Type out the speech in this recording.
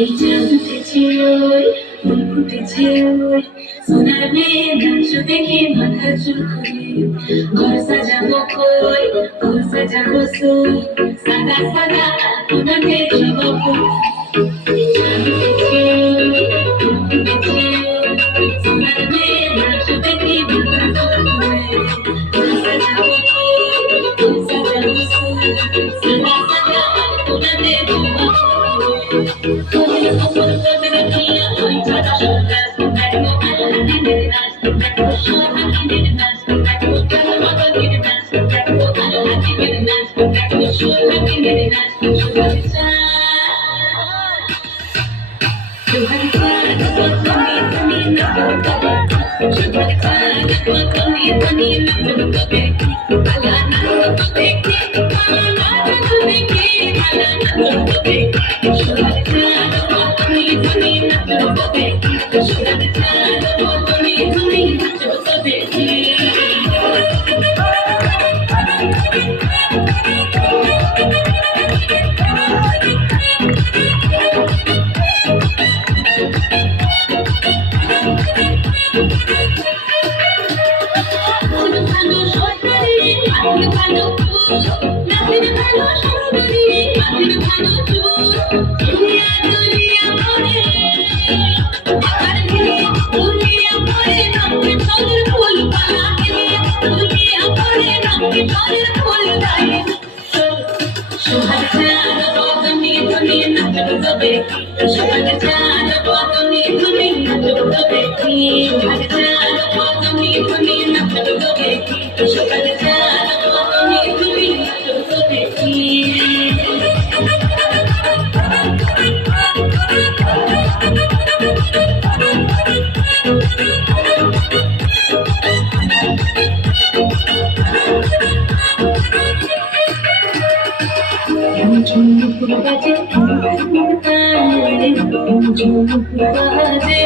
এই চাঁদ উঠেছে ওই ফুল ফুটেছে ওই সোনার মেয়ে নাচ দেখে মাথা চুল খুলে ঘর সাজাবো কই ফুল সাজাবো সই সাদা সাদা তোমাকে জবাবো চাঁদ উঠেছে ওই ফুল ফুটেছে ওই সোনার মেয়ে নাচ দেখে মাথা চুল খুলে ঘর সাজাবো কই ফুল সাজাবো সই সাদা সাদা তোমাকে জবাবো ঝুমুর বাজে